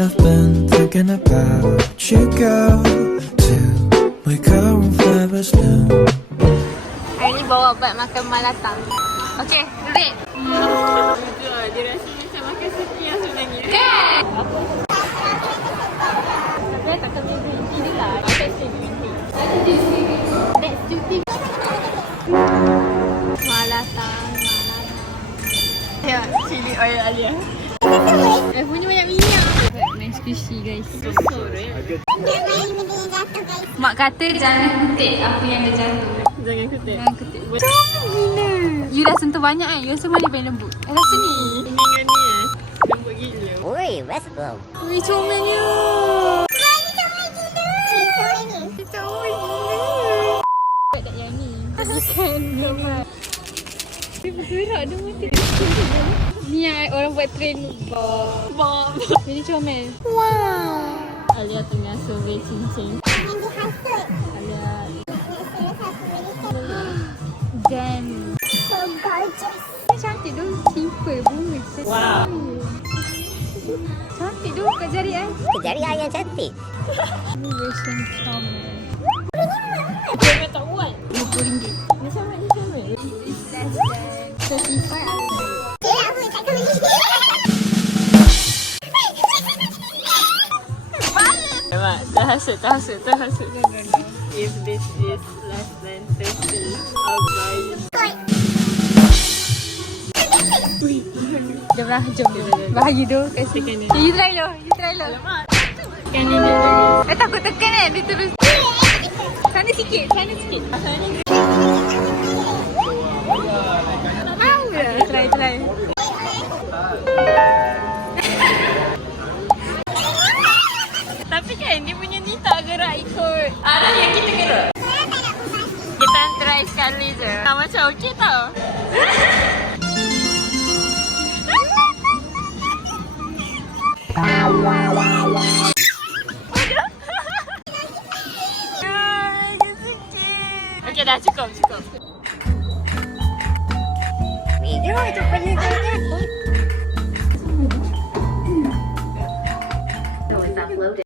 have been thinking about you, girl. Till we go and flowers bloom. Hari ni bawa buat makan malatang. Okey, Rik. Dia rasa macam makan sekian sebenarnya. Kan? Tapi takkan dia green tea dia lah. Makan si green tea. Let's do this. Malatang. Ya, cili oil Alia. Punya banyak minyak. Nice squishy guys. Mak kata jangan kutip apa yang dia jatuh. Jangan kutip. Jangan kutip. Comel gila. You dah sentuh banyak kan? You rasa mana paling lembut? Rasa ni. Ini dengan ni lembut gila. Oi, rasa bom. Ui, comelnya. Buat tak yang ni. Bukan. Dia bergerak dia mati. Ni orang buat trend bob. Jadi comel. Wow. Alia tengah survey cincin. Alia. Damn. So gorgeous. Cantik tu. Simple bunga. Wow. Cantik tu kat jari kan? Jari ayah yang cantik. Ini version comel. Jangan tak buat. RM20. Macam mana comel? Certified alright. Mak, terhasut. No. If this is less than 30, I'll buy it. Jom lah, jom. Bahagi tu. Kasih. Tekan ni. You try lo. Alamak. Tekan ni dia lagi. Takut tekan kan? Dia terus. Sana sikit. Mau dah. Try. Tapi kan dia punya ni tak gerak ikut arah yang kita gerak. Kita try sekali je. Macam okey tau. Okey dah cukup. Video itu penuh dengan